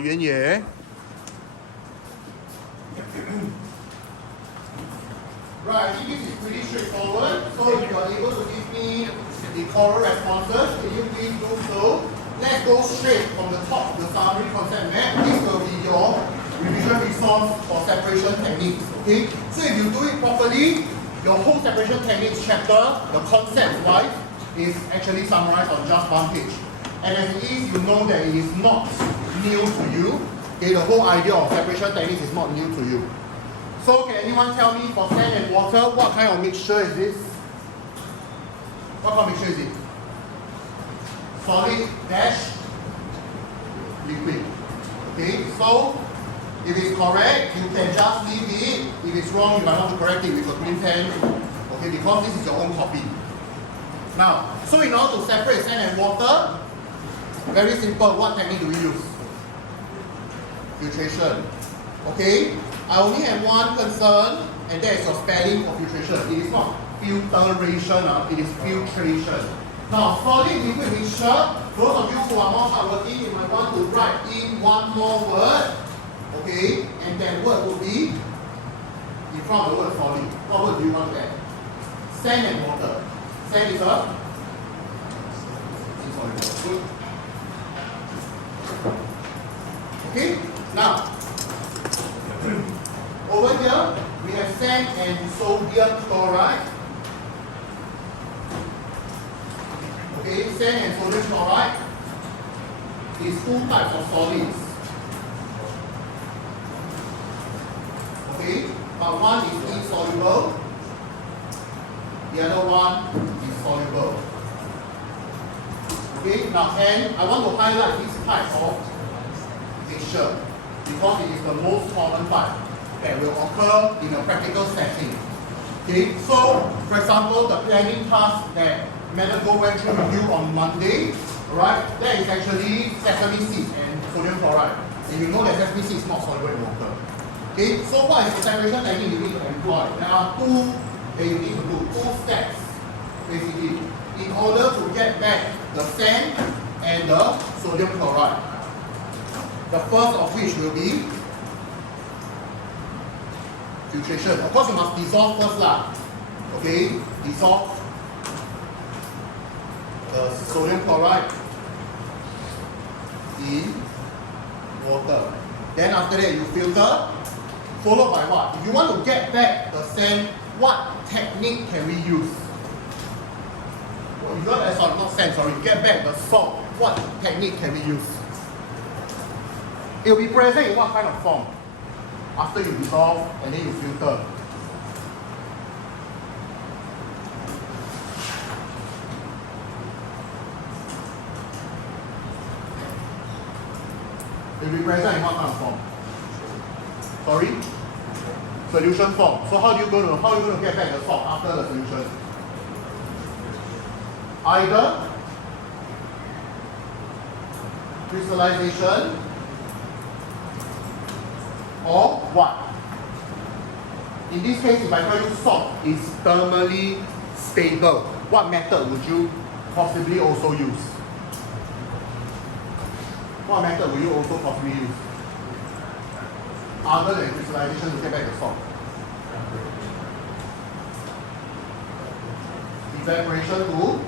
原野。Right, I think this is pretty straightforward. So if you are able to give me the choral responses, can you please do so? Let's go straight from the top of the summary concept map. This will be your revision resource for separation techniques. Okay? So if you do it properly, your whole separation techniques chapter, the concept wise, is actually summarized on just one page. And as it is, you know that it is not new to you. Okay, the whole idea of separation techniques is not new to you. So can anyone tell me for sand and water, what kind of mixture is this? What kind of mixture is it? Solid dash liquid. Okay, so if it's correct, you can just leave it. If it's wrong, you might want to correct it with a green pen. Okay, because this is your own copy. Now, so in order to separate sand and water, very simple, what technique do we use? Filtration. Okay? I only have one concern, and that is your spelling for filtration. It is not filtration, it is filtration. Now, solid liquid mixture, those of you who are more hardworking, you might want to write in one more word. Okay? And that word would be in front of the word solid. What word do you want to add? Sand and water. Sand is a insoluble. Good. Okay? Now, over here, we have sand and sodium chloride. Okay, sand and sodium chloride is two types of solids. Okay, but one is insoluble, the other one is soluble. Okay, now and I want to highlight this type of mixture because it is the most common type that will occur in a practical setting. Okay, so for example, the planning task that Medical went through with you on Monday, right? That is actually sesame seeds and sodium chloride. And you know that sesame seeds is not soluble in water. Okay, so what is the separation technique you need to employ? There are two that you need to do, two steps basically, in order to get back the sand and the sodium chloride. The first of which will be filtration. Of course, you must dissolve first lah. Okay, dissolve the sodium chloride in water. Then after that, you filter, followed by what? If you want to get back the sand, what technique can we use? If you want, sorry, not sand, sorry, get back the salt, what technique can we use? It will be present in what kind of form? After you dissolve and then you filter. It will be present in what kind of form? Sorry? Solution form. So how are you going to get back the salt after the solution? Either crystallization or what? In this case, if I tell you salt is thermally stable, what method would you possibly also use? What method will you also possibly use? Other than crystallization to get back the salt? Evaporation to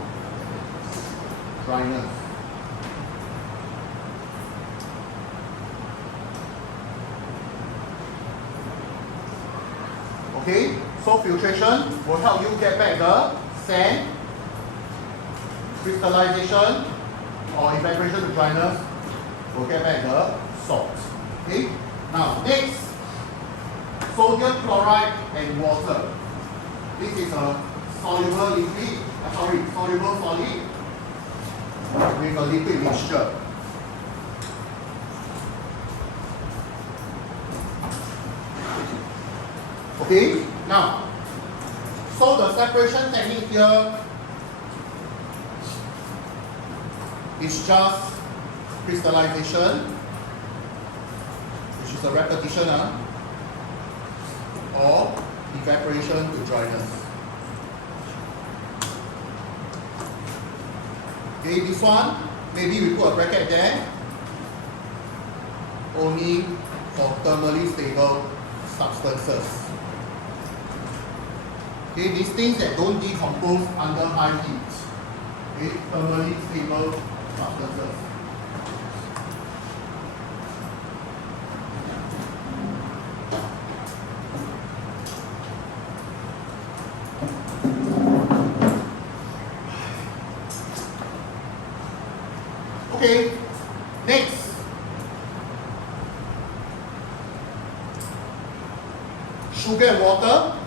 dryness. Okay, so filtration will help you get back the sand, crystallization or evaporation to dryness will get back the salt. Okay, now next, sodium chloride and water. This is a soluble liquid, soluble solid with a liquid mixture. Okay, now, so the separation technique here is just crystallization, which is a repetition, or evaporation to dryness. Okay, this one, maybe we put a bracket there. only for thermally stable substances. Okay, these things that don't decompose under high heat. Okay, thermally stable substances. Okay, next. Sugar and water.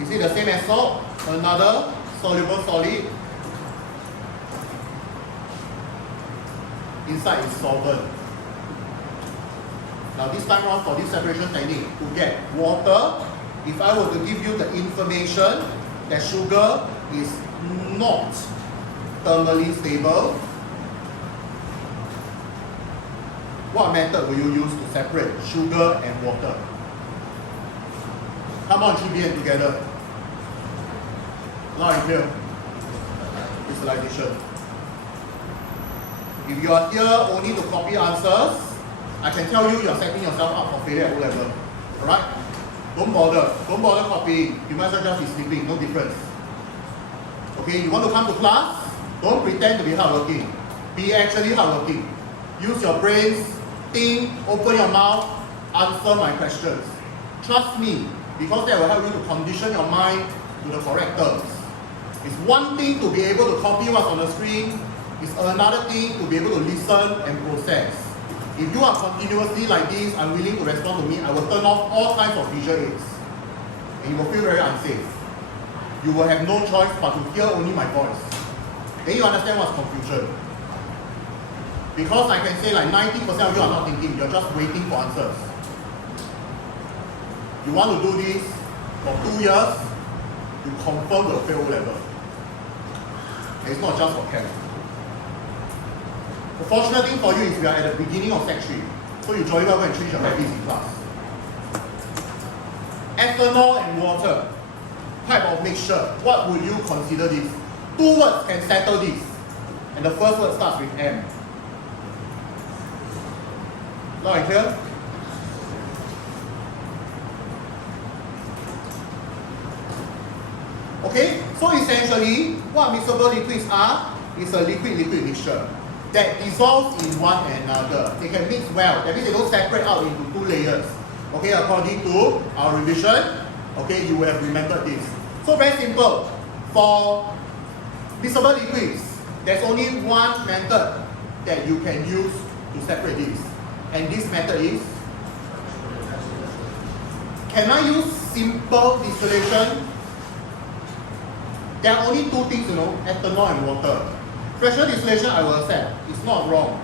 Is it the same as salt? Another soluble solid. Inside is solvent. Now this time around for this separation technique, to get water, if I were to give you the information that sugar is not thermally stable, what method will you use to separate sugar and water? Come on, GBN together. Loud and clear. Crystallization. If you are here only to copy answers, I can tell you are setting yourself up for failure at O level. Alright? Don't bother. Don't bother copying. You might as well just be sleeping. No difference. Okay, you want to come to class? Don't pretend to be hardworking. Be actually hardworking. Use your brains, think, open your mouth, answer my questions. Trust me, because that will help you to condition your mind to the correct terms. It's one thing to be able to copy what's on the screen, it's another thing to be able to listen and process. If you are continuously like this, unwilling to respond to me, I will turn off all kinds of visual aids. And you will feel very unsafe. You will have no choice but to hear only my voice. Then you understand what's confusion. Because I can say like 90% of you are not thinking, you're just waiting for answers. You want to do this for 2 years, you confirm will fail O level. And it's not just for Chem. The fortunate thing for you is we are at the beginning of Sec 3. So you jolly well go and change your habits in class. Ethanol and water. Type of mixture. What would you consider this? 2 words can settle this. And the first word starts with M. Loud and clear? Okay, so essentially, what mixable liquids are is a liquid-liquid mixture that dissolves in one another. They can mix well. That means they don't separate out into 2 layers. Okay, according to our revision, okay, you will have remembered this. So very simple. For mixable liquids, there's only one method that you can use to separate these. And this method is, can I use simple distillation? There are only 2 things, ethanol and water. Fractional distillation, I will accept. It's not wrong.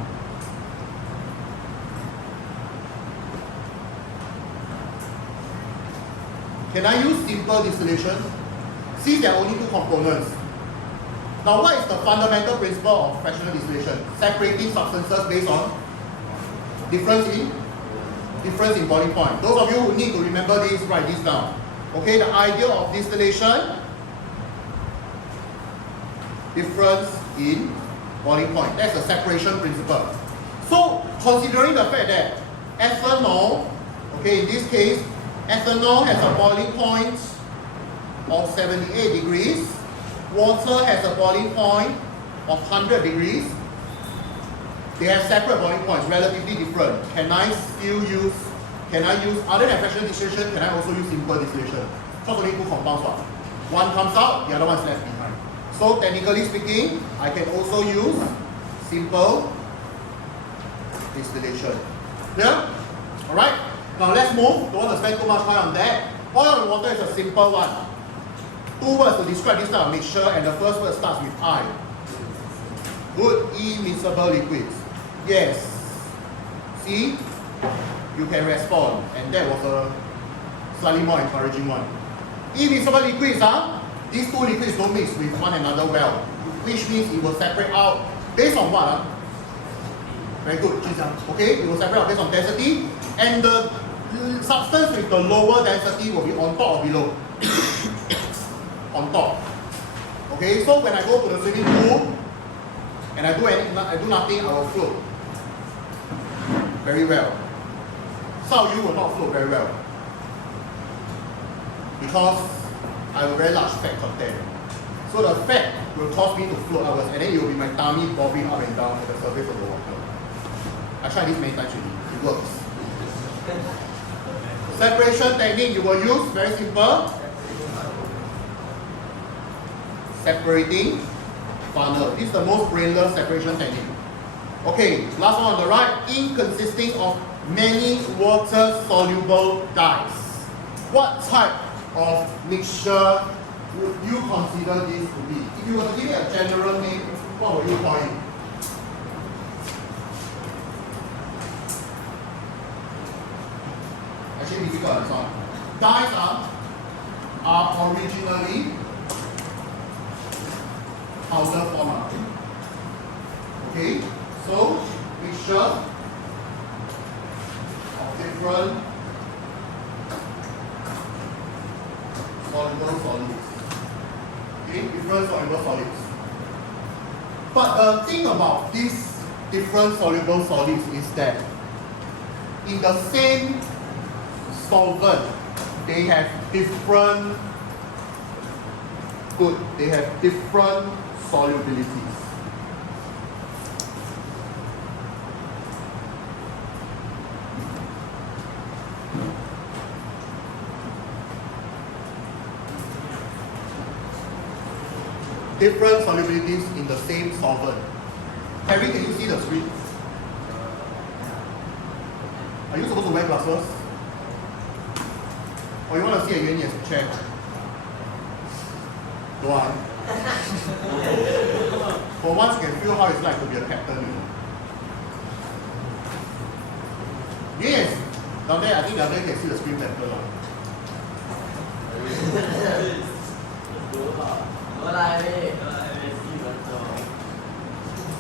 Can I use simple distillation? See, there are only 2 components. Now, what is the fundamental principle of fractional distillation? Separating substances based on difference in boiling point. Those of you who need to remember this, write this down. Okay, the idea of distillation, difference in boiling point. That's the separation principle. So, considering the fact that ethanol, okay, in this case, ethanol has a boiling point of 78 degrees, water has a boiling point of 100 degrees. They have separate boiling points, relatively different. Can I use, other than fractional distillation, can I also use simple distillation? Because only 2 compounds. One comes out, the other one is left behind. So technically speaking, I can also use simple distillation. Clear? Alright? Now let's move. Don't want to spend too much time on that. Oil and water is a simple one. 2 words to describe this type of mixture, and the first word starts with I. Good, immiscible liquids. Yes. See? You can respond. And that was a slightly more encouraging one. Immiscible liquids, these 2 liquids don't mix with one another well, which means it will separate out based on what? Very good, okay? It will separate out based on density, and the substance with the lower density will be on top or below. On top. Okay, so when I go to the swimming pool and I do nothing, I will float. very well. Some of you will not float very well because I have a very large fat content. So the fat will cause me to float upwards, and then it will be my tummy bobbing up and down at the surface of the water. I tried this many times already. It works. Separation technique you will use, very simple. Separating funnel. This is the most brainless separation technique. Okay, last one on the right. Inconsisting of many water-soluble dyes. What type of mixture would you consider this to be? If you were to give it a general name, what would you call it? Actually difficult this one. Dyes are originally powder form. Okay, so mixture of different soluble solids. Okay, different soluble solids. But the thing about these different soluble solids is that in the same solvent, they have different solubilities. Different solubilities in the same solvent. Harry, can you see the screen? Are you supposed to wear glasses? Or you want to see a Yuan as a chair? Don't want. For once, you can feel how it's like to be a captain. Yes! Down there, I think down there you can see the screen better.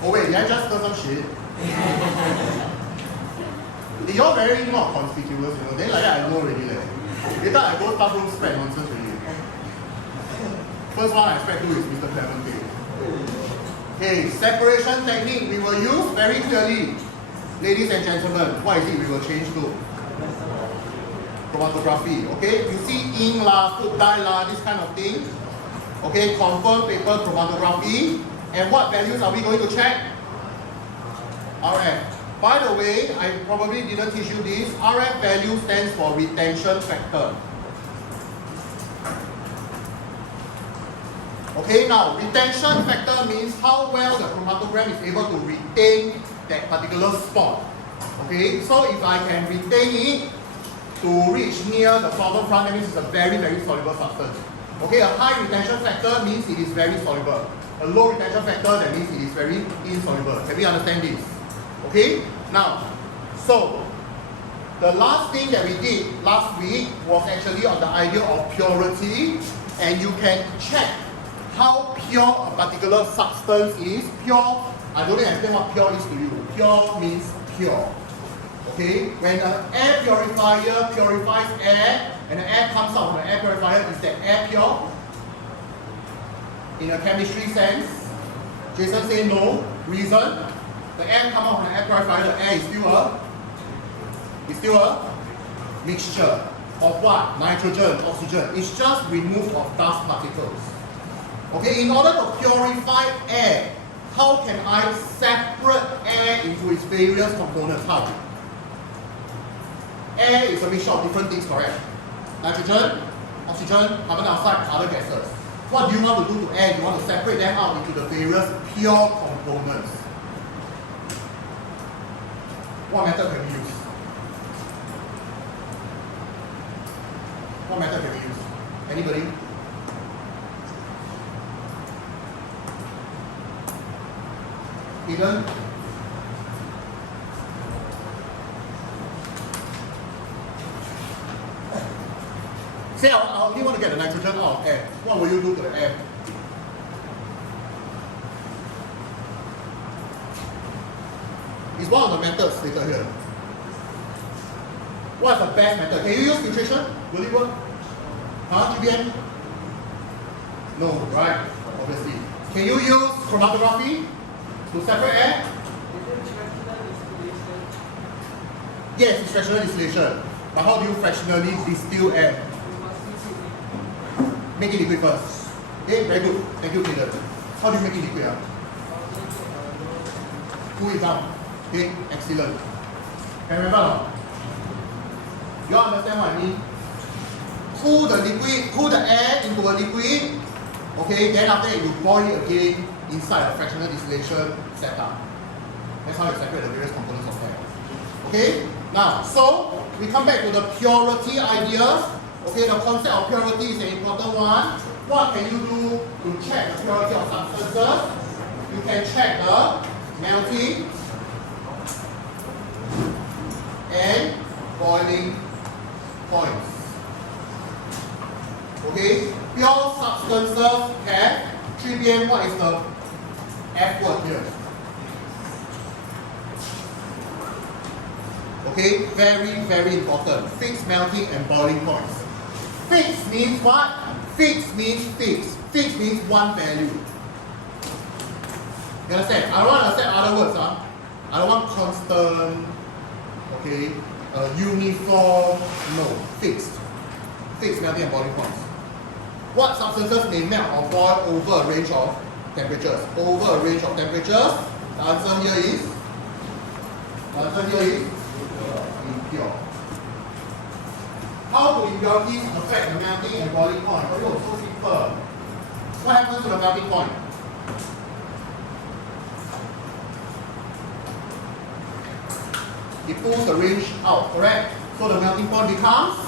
Oh wait, did I just do some shit? You're very not conspicuous, you know. Then like that I know already. Later I go staff room spread nonsense already. First one I spread to is Mr. Clement. Okay, separation technique we will use very clearly. Ladies and gentlemen, what is it we will change to? Chromatography. Okay, you see ink la, food dye la, this kind of thing. Okay, confirm paper chromatography. And what values are we going to check? RF. By the way, I probably didn't teach you this. RF value stands for retention factor. Okay, now retention factor means how well the chromatogram is able to retain that particular spot. Okay, so if I can retain it to reach near the solvent front, that means it's a very, very soluble substance. Okay, a high retention factor means it is very soluble. A low retention factor, that means it is very insoluble. Can we understand this? Okay, now, so the last thing that we did last week was actually on the idea of purity, and you can check how pure a particular substance is. Pure, I don't explain what pure is to you. Pure means pure. Okay, when an air purifier purifies air and the air comes out from the air purifier, is that air pure? In a chemistry sense, Jason say no. Reason? The air comes out from the air purifier, the air is still a mixture of what? Nitrogen, oxygen. It's just removed of dust particles. Okay, in order to purify air, how can I separate air into its various components? How? Air is a mixture of different things, correct? Nitrogen, oxygen, carbon dioxide, other gases. What do you want to do to air? You want to separate them out into the various pure components. What method can we use? What method can we use? Anybody? Eden? Say I only want to get the nitrogen out of air. What will you do to the air? It's one of the methods stated here. What's the best method? Can you use filtration? Will it work? Huh? GBM? No, right? Obviously. Can you use chromatography to separate air? Yes, it's fractional distillation. But how do you fractionally distill air? Make it liquid first. Okay, very good. Thank you, Peter. How do you make it liquid? Cool it down. Okay, excellent. Can you remember? You all understand what I mean? Cool the air into a liquid. Okay, then after that you boil it again inside a fractional distillation setup. That's how you separate the various components of air. Okay? Now, so we come back to the purity idea. Okay, the concept of purity is an important one. What can you do to check the purity of substances? You can check the melting and boiling points. Okay, pure substances have 3pm. What is the F word here? Okay, very important. Fixed melting and boiling points. Fixed means what? Fixed means fixed. Fixed means one value. You understand? I don't want to understand other words. I don't want constant, okay, uniform, no, fixed. Fixed melting and boiling points. What substances may melt or boil over a range of temperatures? Over a range of temperatures, the answer here is impure. How do impurities affect the melting and boiling point? Oh, so simple. What happens to the melting point? It pulls the range out, correct? So the melting point becomes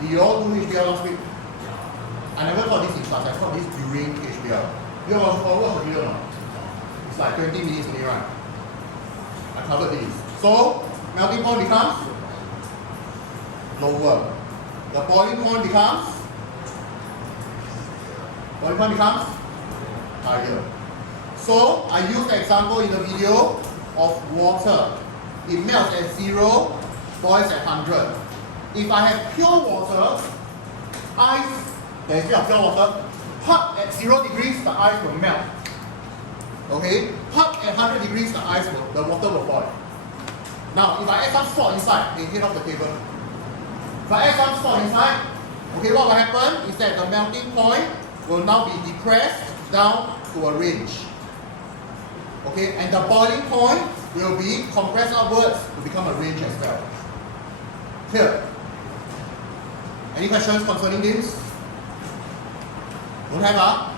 Did you all do HBL last week? I never taught this in class, I taught this during HBL. You all watch the video or not? It's like 20 minutes only, right? I covered this. So, melting point becomes lower. The boiling point becomes higher. So, I used the example in the video of water. It melts at 0, boils at 100. If I have pure water, ice, instead of pure water, hot at 0 degrees, the ice will melt. Okay? Hot at 100 degrees, the water will boil. Now, if I add some salt inside, they hit off the table. If I add some salt inside, okay, what will happen is that the melting point will now be depressed down to a range. Okay, and the boiling point will be compressed upwards to become a range as well. Clear? Any questions concerning this? Don't have,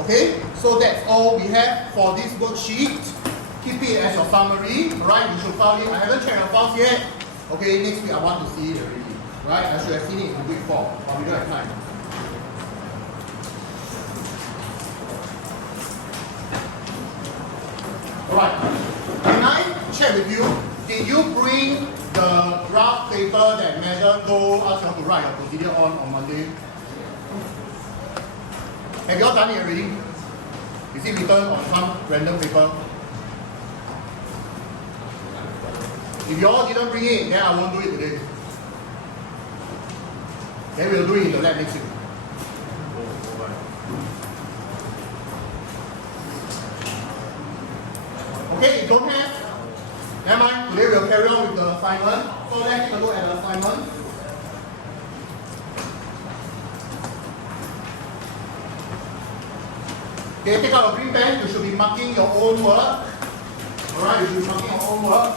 Okay, so that's all we have for this worksheet. Keep it as your summary, right? You should file it. I haven't checked your files yet. Okay, next week I want to see it already. Right? I should have seen it in week 4, but we don't have time. Alright. Can I check with you? Did you bring the draft paper that Madam Go asked you to write a procedure on Monday? Have you all done it already? Is it written on some random paper? If you all didn't bring it, then I won't do it today. Then we'll do it in the lab next week. Okay, if don't have, never mind. Today we'll carry on with the assignment. So let's take a look at the assignment. Okay, take out a green pen. You should be marking your own work. Alright, you should be marking your own work.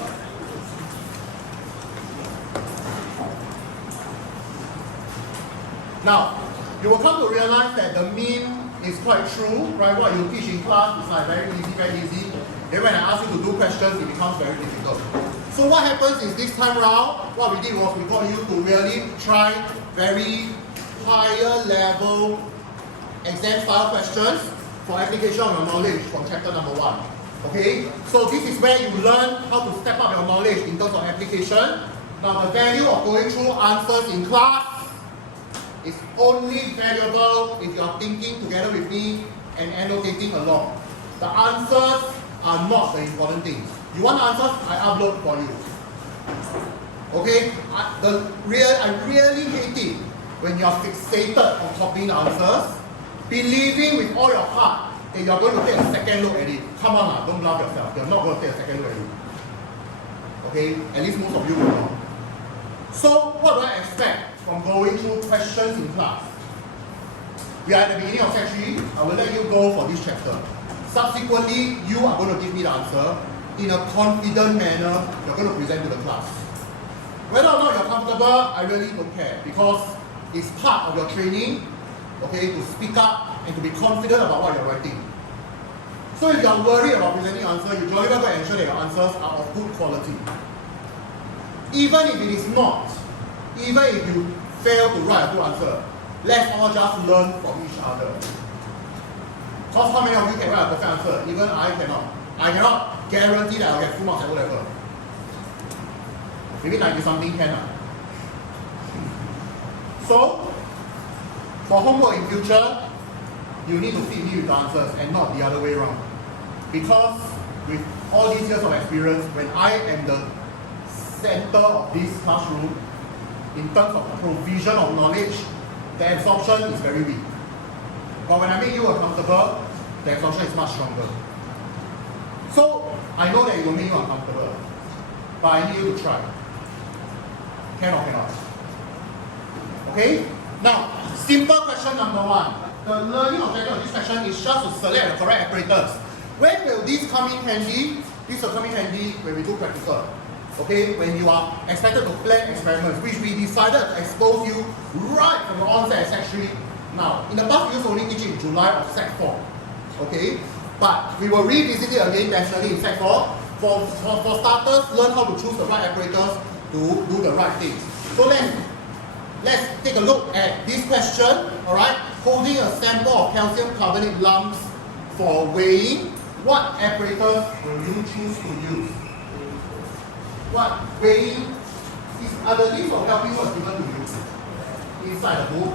Now, you will come to realize that the mean is quite true, right? What you teach in class is like very easy. Then when I ask you to do questions, it becomes very difficult. So what happens is this time around, what we did was we got you to really try very higher level exam style questions for application of your knowledge from chapter number 1. Okay? So this is where you learn how to step up your knowledge in terms of application. Now the value of going through answers in class is only valuable if you are thinking together with me and annotating along. The answers are not the important things. You want answers? I upload for you. Okay? I really hate it when you are fixated on copying the answers, believing with all your heart that you are going to take a second look at it. Come on, don't bluff yourself. You're not going to take a second look at it. Okay? At least most of you will not. So, what do I expect from going through questions in class? We are at the beginning of section 3. I will let you go for this chapter. Subsequently, you are going to give me the answer in a confident manner. You're going to present to the class. Whether or not you're comfortable, I really don't care, because it's part of your training, okay, to speak up and to be confident about what you're writing. So if you're worried about presenting answers, you jolly well got to ensure that your answers are of good quality. Even if it is not, even if you fail to write a good answer, let's all just learn from each other. Because how many of you can write a perfect answer? Even I cannot. I cannot guarantee that I'll get full marks at O-level. Maybe 90 something can. So, for homework in future, you need to feed me with the answers and not the other way around. Because with all these years of experience, when I am the center of this classroom, in terms of provision of knowledge, the absorption is very weak. But when I make you uncomfortable, the absorption is much stronger. So, I know that it will make you uncomfortable, but I need you to try. Can or cannot? Okay? Now, simple question number 1. The learning objective of this question is just to select the correct apparatus. When will this come in handy? This will come in handy when we do practical. Okay? When you are expected to plan experiments, which we decided to expose you right from the onset at Sec 3. Now, in the past we used to only teach in July of Sec 4. Okay? But we will revisit it again nationally in Sec 4. For starters, learn how to choose the right apparatus to do the right things. So let's take a look at this question, alright? Holding a sample of calcium carbonate lumps for weighing, what apparatus will you choose to use? What weighing? Are the list of helping words given to you inside the book?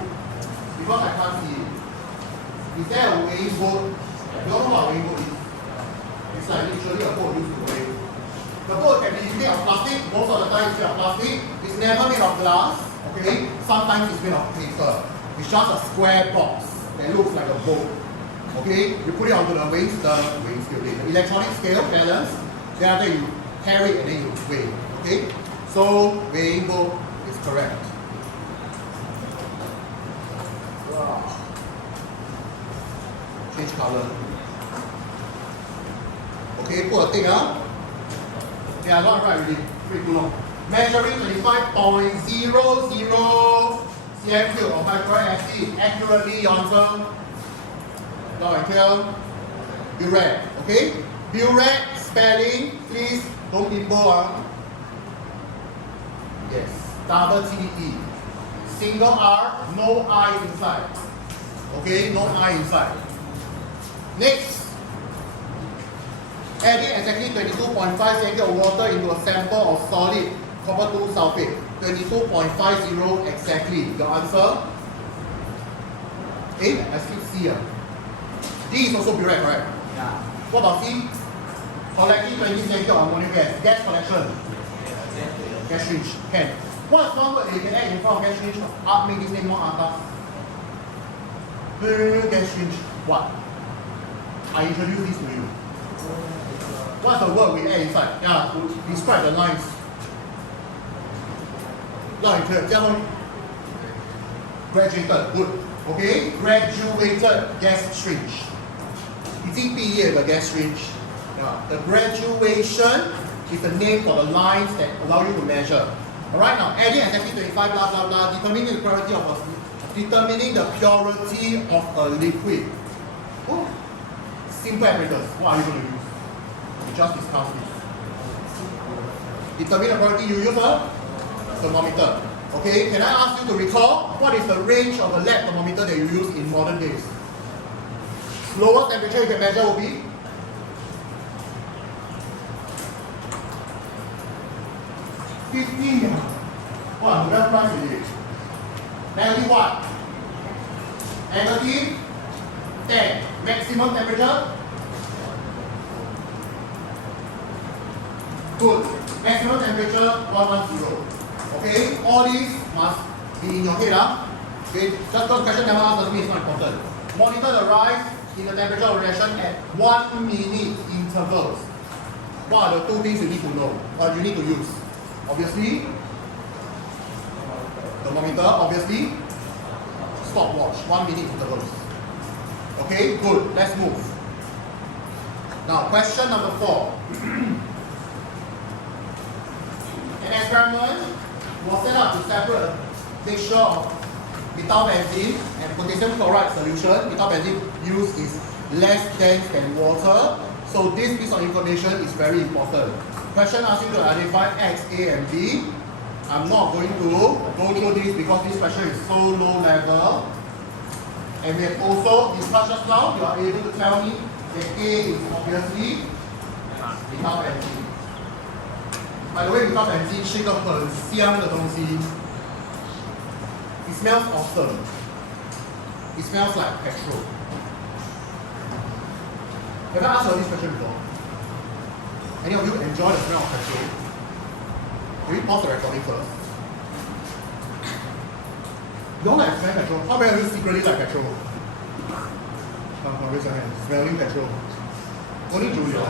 Because I can't see it. Is there a weighing board? You don't know what a weighing board is. It's like literally a board used to weigh. The board can be made of plastic, most of the time it's made of plastic. It's never made of glass, okay? Sometimes it's made of paper. It's just a square box that looks like a bowl. Okay? You put it onto the weighing scale, the electronic scale balance, then after you carry it and then you weigh. Okay? So weighing board is correct. Wow. Change color. Okay, put a thing up. Yeah, I got it right already. Pretty too long. Measuring 25.00 cm cube of hydrochloric acid accurately, your answer. Loud and clear. Burette. Okay? Burette spelling, please don't bimbo. Yes. Double T-E. Single R, no I inside. Okay? No I inside. Next. Adding exactly 22.5 cm of water into a sample of solid copper 2 sulfate. 22.50 exactly. Your answer? A? I skip C. D is also correct, correct? Yeah. What about C? Collecting 20 cm of ammonium gas. Gas collection. Gas range. Can. What is one word that you can add in front of gas range? Make this name more atas. Gas range. What? I introduce this to you. What's the word we add inside? Yeah, describe the lines. Loud and clear. Graduated. Good. Okay? Graduated gas range. 已经毕业的 gas range. Yeah. The graduation is the name for the lines that allow you to measure. Alright, now adding exactly 25 blah blah blah, determining the purity of a liquid. Oh. Simple apparatus. What are you going to use? We just discussed this. Determine the purity, you use a thermometer. Okay, can I ask you to recall what is the range of a lab thermometer that you use in modern days? Lowest temperature you can measure will be 50. Wow, that's price already. Negative what? Negative 10. Maximum temperature Good. Maximum temperature 110. Okay, all these must be in your head. Okay, just because question never asked doesn't mean it's not important. Monitor the rise in the temperature of reaction at 1 minute intervals. What are the two things you need to know or you need to use? Obviously, thermometer, obviously, stopwatch, 1 minute intervals. Okay, good. Let's move. Now, question number 4. An experiment was set up to separate a mixture of methylbenzene and potassium chloride solution. Methylbenzene used is less dense than water. So this piece of information is very important. Question asks you to identify X, A, and B. I'm not going to go through this because this question is so low level. And we have also discussed just now, you are able to tell me that A is obviously methylbenzene. By the way, methylbenzene 是一个很香的东西。It smells awesome. It smells like petrol. Have I asked you this question before? Any of you enjoy the smell of petrol? Can we pause the recording first? You don't like smelling petrol? How many of you secretly like petrol? Raise your hand. Smelling petrol. Only Julia.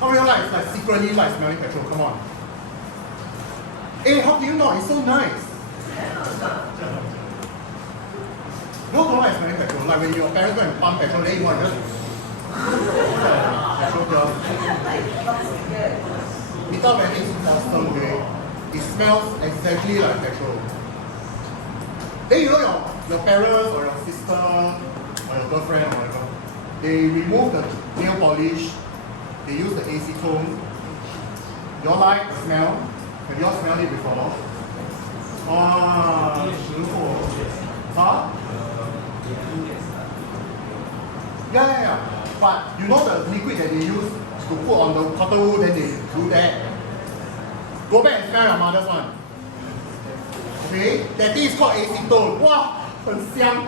How many of you like secretly like smelling petrol? Come on. Hey, how do you know? It's so nice. No, don't like smelling petrol. Like when your parents go and pump petrol, then you want to just petrol girl. Methylbenzene is awesome, okay? It smells exactly like petrol. Then you know your parents or your sister or your girlfriend or whatever, they remove the nail polish, they use the acetone. You all like the smell? Have you all smelled it before? Ah, huh? Yeah. But you know the liquid that they use to put on the cotton wool, then they do that. Go back and smell your mother's one. Okay? That thing is called acetone. Wow! 很香.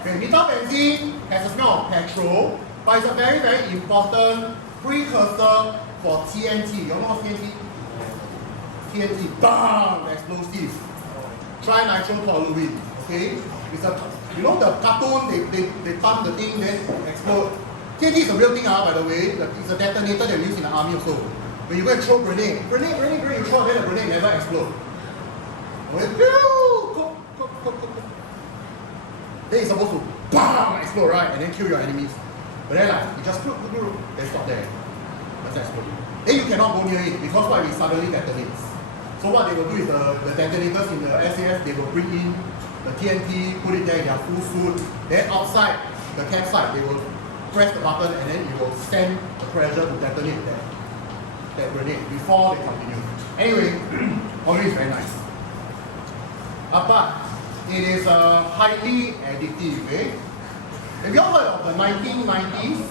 Okay, methylbenzene has a smell of petrol, but it's a very, very important precursor for TNT. You know what TNT? TNT, bam! Explosive. Trinitrotoluene. Okay? It's a, you know the cartoon, they pump the thing, then explode. TNT is a real thing, by the way. It's a detonator they use in the army also. When you go and throw grenade, you throw, then the grenade never explode. Then it's supposed to BAM! Explode, right? And then kill your enemies. But then like, you just then stop there. That's exploding. Then you cannot go near it because what if it suddenly detonates? So what they will do is the detonators in the SAF, they will bring in the TNT, put it there in their full suit. Then outside the campsite, they will press the button and then it will send the pressure to detonate that grenade before they continue. Anyway, always very nice. But it is highly addictive. Eh? Have you all heard of the 1990s?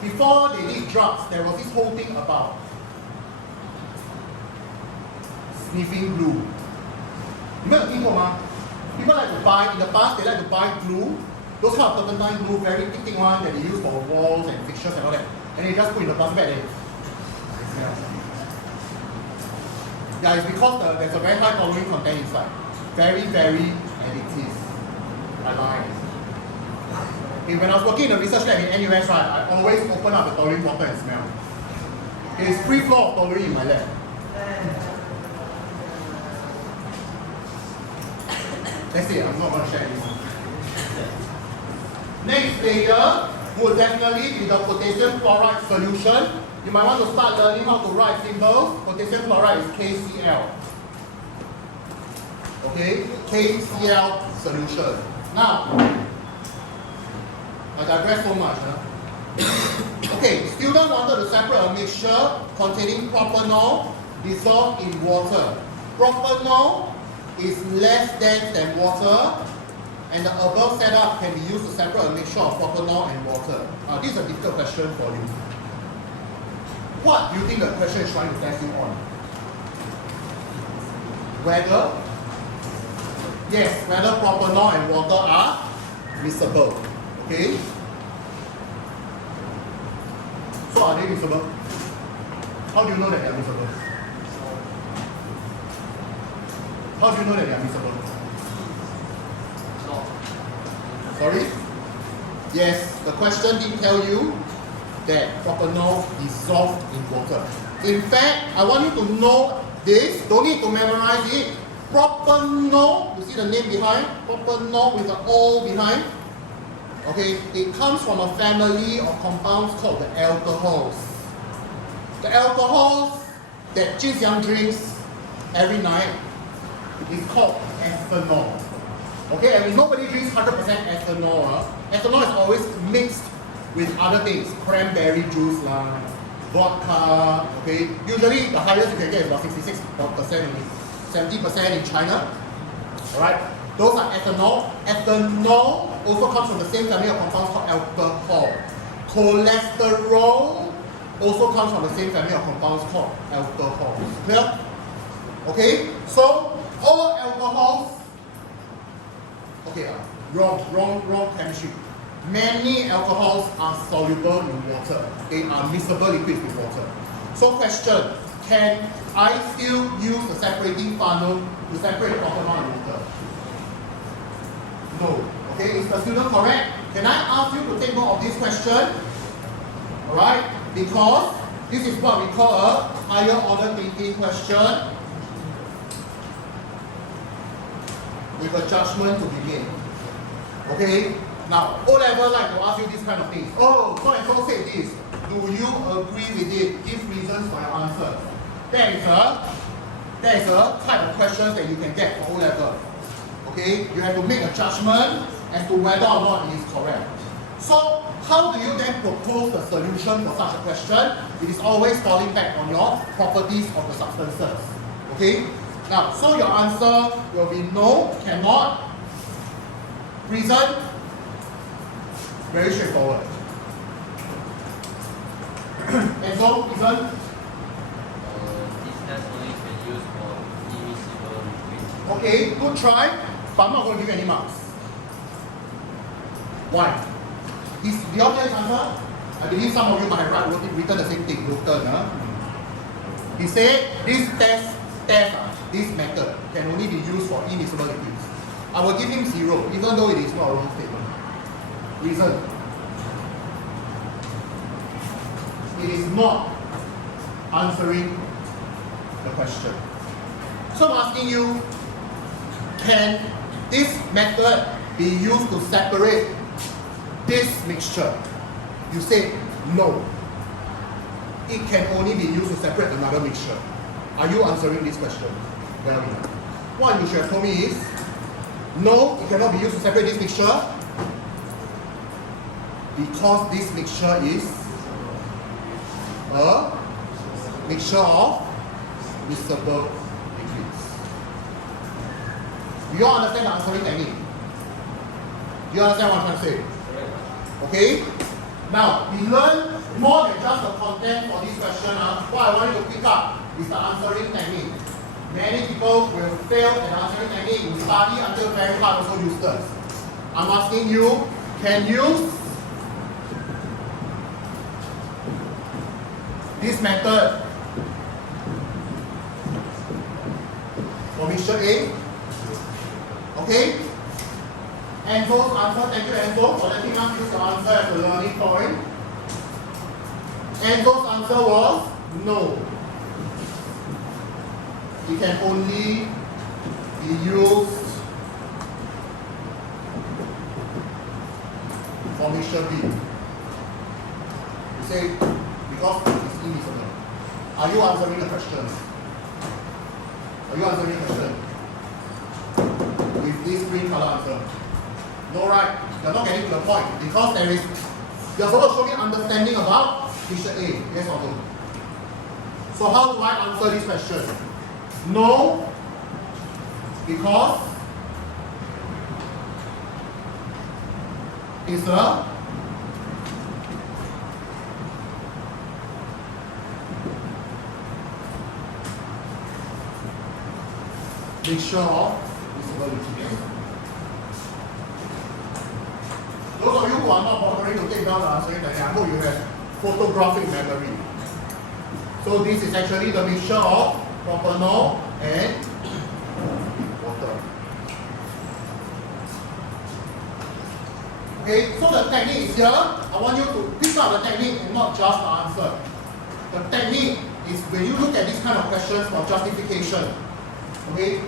Before they did drugs, there was this whole thing about sniffing glue. You know the people like to buy, in the past, they like to buy glue, those kind of turpentine glue, very thick one that they use for walls and fixtures and all that. And they just put in the plastic bag and yeah, it's because there's a very high toluene content inside. Very, very addictive. I like. Okay, when I was working in the research lab in NUS, right, I always open up the toluene bottle and smell. It is free flow of toluene in my lab. That's it, I'm not going to share this. Next layer would definitely be the potassium chloride solution. You might want to start learning how to write symbols. Potassium chloride is KCl. Okay, KCl solution. Now, I digress so much. Okay, student wanted to separate a mixture containing propanol dissolved in water. Propanol is less dense than water, and the above setup can be used to separate a mixture of propanol and water. This is a difficult question for you. What do you think the question is trying to test you on? Whether, yes, whether propanol and water are miscible. Okay? So are they miscible? How do you know that they are miscible? How do you know that they are miscible? Sorry? Yes, the question did tell you that propanol dissolved in water. In fact, I want you to know this, don't need to memorize it. Propanol, you see the name behind? Propanol with an O behind. Okay, it comes from a family of compounds called the alcohols. The alcohols that Jin Xiang drinks every night is called ethanol. Okay, and nobody drinks 100% ethanol. Ethanol is always mixed with other things, cranberry juice, vodka. Okay, usually the highest you can get is about 66%, 70% in China. Alright, those are ethanol. Ethanol also comes from the same family of compounds called alcohol. Cholesterol also comes from the same family of compounds called alcohol. Clear? Okay, so all alcohols. Okay, wrong chemistry. Many alcohols are soluble in water. They are miscible liquids with water. So question, can I still use a separating funnel to separate propanol and water? No. Okay, is the student correct? Can I ask you to take note of this question? Alright, because this is what we call a higher order thinking question with a judgment to be made. Okay? Now, O-level like to ask you this kind of things. Oh, so and so said this. Do you agree with it? Give reasons for your answer. That is a type of questions that you can get for O-level. Okay? You have to make a judgment as to whether or not it is correct. So, how do you then propose the solution for such a question? It is always falling back on your properties of the substances. Okay? Now, so your answer will be no, cannot. Reason? Very straightforward. And so, reason? This test only can use for immiscible liquids. Okay, good try, but I'm not going to give you any marks. Why? Do you all get his answer? I believe some of you might have written the same thing, He said this this method can only be used for immiscible liquids. I will give him 0, even though it is not a wrong statement. Reason? It is not answering the question. So I'm asking you, can this method be used to separate this mixture? You say no. It can only be used to separate another mixture. Are you answering this question? Well enough. What you should have told me is, no, it cannot be used to separate this mixture because this mixture is a mixture of miscible liquids. Do you all understand the answering technique? Do you understand what I'm trying to say? Okay? Now, we learn more than just the content for this question. What I want you to pick up is the answering technique. Many people will fail at answering technique. You study until very hard, also useless. I'm asking you, can you this method for mixture A? Okay? Enzo's answer, thank you Enzo for letting us use the answer as a learning point. Enzo's answer was no. It can only be used for mixture B. You say, because it's immiscible. Are you answering the question? Are you answering the question? With this green color answer? No, right? You're not getting to the point because you're supposed to show me understanding about mixture A. Yes or no? So how do I answer this question? No, because it's a mixture of miscible liquids. Those of you who are not bothering to take down the answering technique, I hope you have photographic memory. So this is actually the mixture of propanol and water. Okay, so the technique is here. I want you to pick up the technique and not just the answer. The technique is when you look at this kind of questions for justification. Okay,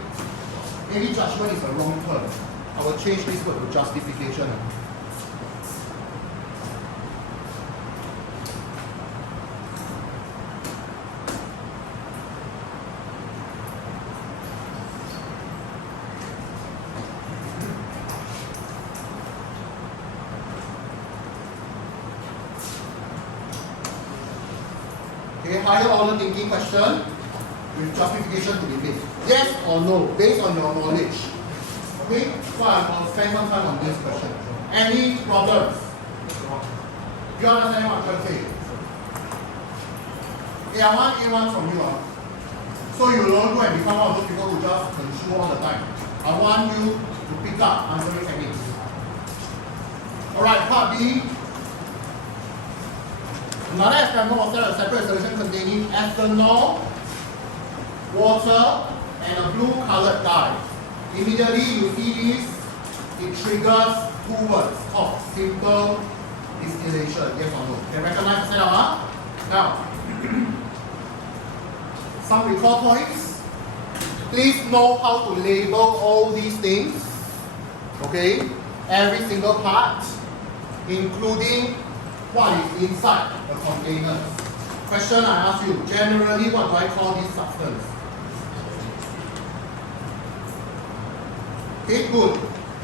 maybe judgment is a wrong term. I will change this word to justification. Okay, higher order thinking question with justification to be made. Yes or no, based on your knowledge. Okay, so I will spend some time on this question. Any problems? You understand what I'm trying to say? Okay, I want A1 from you. So you don't go and become one of those people who just control all the time. I want you to pick up answering techniques. Alright, part B. Another experiment was a separate solution containing ethanol, water, and a blue colored dye. Immediately you see this, it triggers two words called simple distillation. Yes or no? Can you recognize the setup? Now, some recall points. Please know how to label all these things. Okay? Every single part, including what is inside the container. Question I ask you, generally what do I call this substance? Okay, good.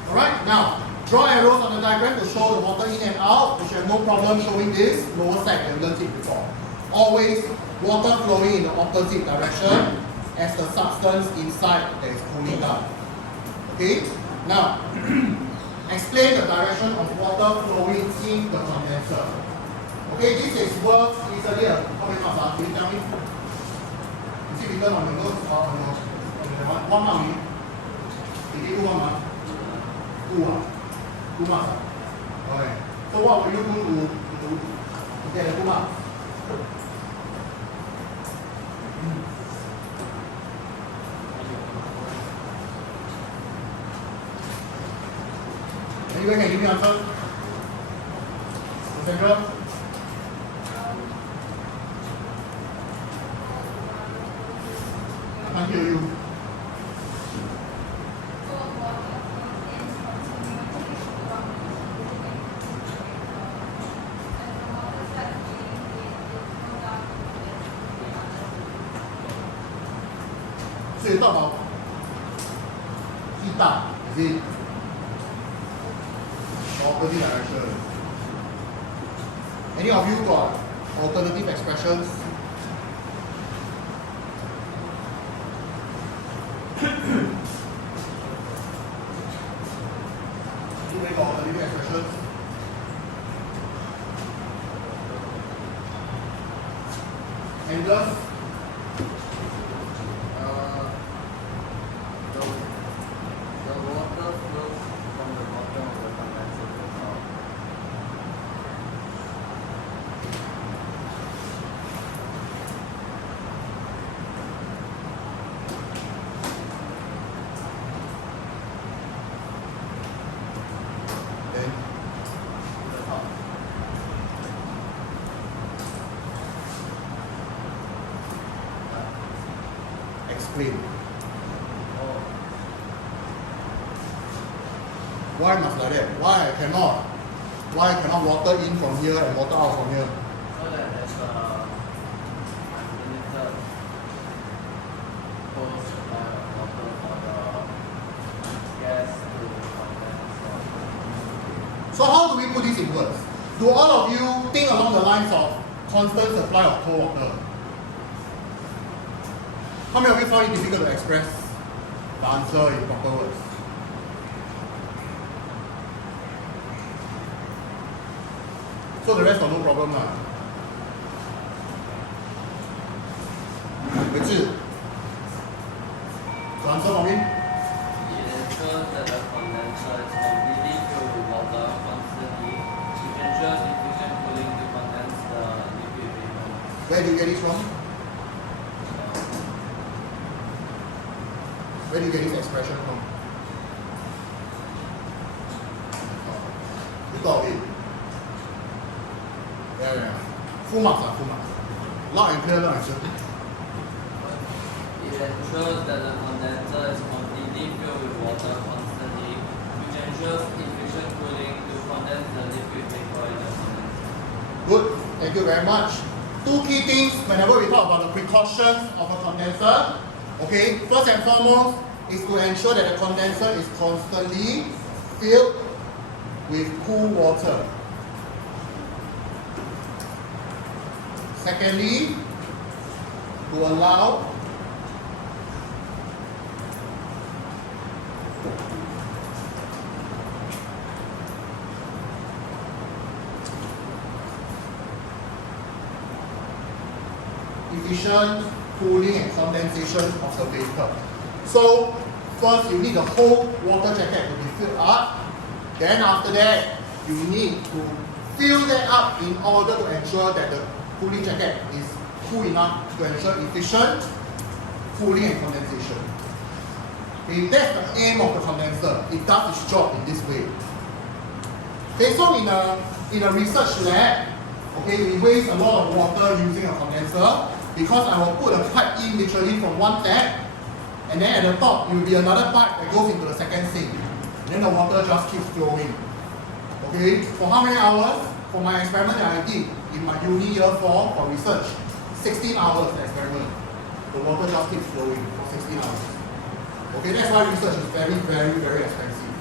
Alright, now draw arrows on the diagram to show the water in and out. You should have no problem showing this. Lower side and learned it before. Always water flowing in the opposite direction as the substance inside that is cooling down. Okay? Now explain the direction of water flowing in the condenser. Okay, this is works easily. How many marks? Can you tell me? Is it written on the notes or on the one mark? Did you do 1 mark? 2 marks. Okay. So what will you do to get the 2 marks? Anyone can give me an answer? Sandra? I can't hear you. So you talk about heat up, is it? Opposite direction. Any of you got alternative expressions? Anybody got alternative expressions? And thus, explain. Why must like that? Why I cannot water in from here and water out from here? So that there's unlimited flow supply of water for the gas to condense. So how do we put this in words? Do all of you think along the lines of constant supply of cold water? How many of you found it difficult to express the answer in proper words? So the rest got no problem lah. Which is the answer for me? It ensures that the condenser is completely filled with water constantly, which ensures efficient cooling to condense the Where do you get this from? Where do you get this expression from? You thought of it? Yeah. Full marks, full marks. Loud and clear, loud and clear. It ensures that the condenser is completely filled with water constantly, which ensures efficient cooling to condense the liquid vapor in the condenser. Good, thank you very much. Two key things whenever we talk about the precautions of a condenser. Okay, first and foremost is to ensure that the condenser is constantly filled with cool water. Secondly, to allow efficient cooling and condensation of the vapor. So first you need the whole water jacket to be filled up. Then after that you need to fill that up in order to ensure that the cooling jacket is cool enough to ensure efficient cooling and condensation. Okay, that's the aim of the condenser. It does its job in this way. Okay, so in a research lab, okay, we waste a lot of water using a condenser because I will put a pipe in literally from one tap, and then at the top it will be another pipe that goes into the second sink. And then the water just keeps flowing. Okay, for how many hours? For my experiment that I did in my uni year 4 for research, 16 hours experiment. The water just keeps flowing for 16 hours. Okay, that's why research is very, very, very expensive.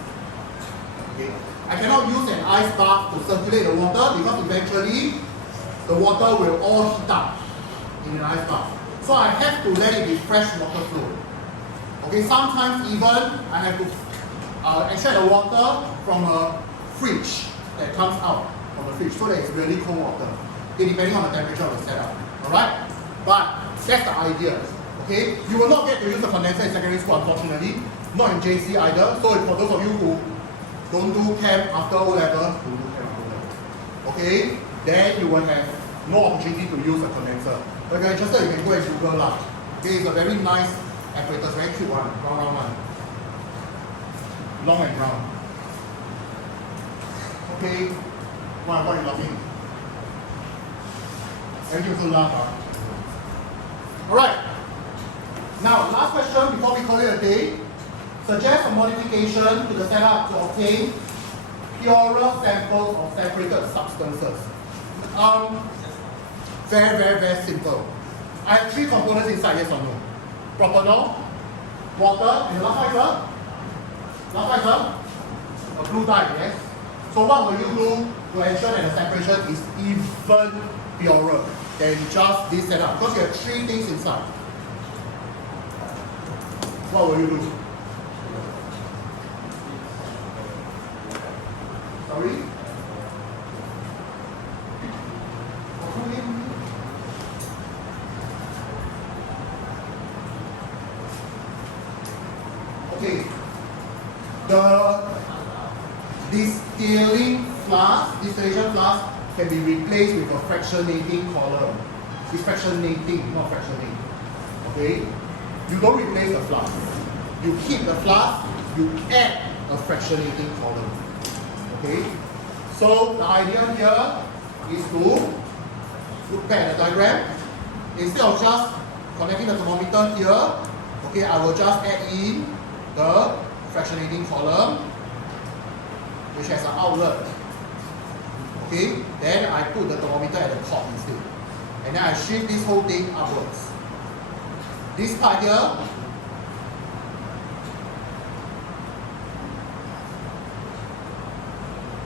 Okay, I cannot use an ice bath to circulate the water because eventually the water will all heat up in an ice bath. So I have to let it be fresh water flow. Okay, sometimes even I have to extract the water from a fridge that comes out from the fridge so that it's really cold water. Okay, depending on the temperature of the setup. Alright? But that's the idea. Okay? You will not get to use the condenser in secondary school, unfortunately. Not in JC either. So for those of you who don't do Chem after O level, don't do Chem after O level. Okay? Then you will have no opportunity to use a condenser. But if you're interested, you can go and Google lah. Okay, it's a very nice apparatus, very cute one, round one. Long and round. Okay. Why are you laughing? Everything so laugh, huh? Alright. Now, last question before we call it a day. Suggest a modification to the setup to obtain purer samples of separated substances. Very, very, very simple. I have 3 components inside, yes or no? Propanol, water, and the last one, last one, a blue dye, yes? So what will you do to ensure that the separation is even purer than just this setup? Because you have 3 things inside. What will you do? Sorry? Okay. The distillation flask can be replaced with a fractionating column. It's fractionating, not fractioning. Okay? You don't replace the flask. You keep the flask, you add a fractionating column. Okay? So the idea here is to look back at the diagram. Instead of just connecting the thermometer here, okay, I will just add in the fractionating column, which has an outlet. Okay, then I put the thermometer at the top instead. And then I shift this whole thing upwards. This part here,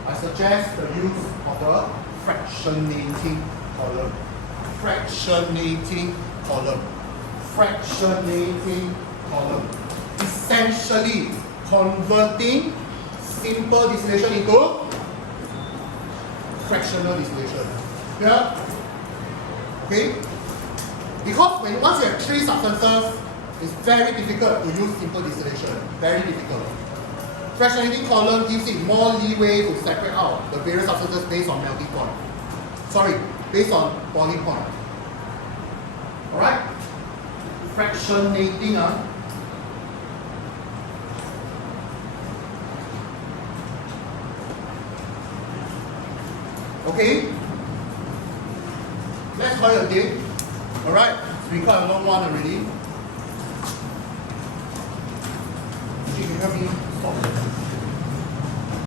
I suggest the use of a fractionating column. Fractionating column. Fractionating column. Essentially converting simple distillation into fractional distillation. Yeah? Okay? Because once you have 3 substances, it's very difficult to use simple distillation. Very difficult. Fractionating column gives it more leeway to separate out the various substances based on melting point. Sorry, based on boiling point. Alright? Fractionating. Okay? Let's try again. Alright? It's been quite a long one already. You can help me stop.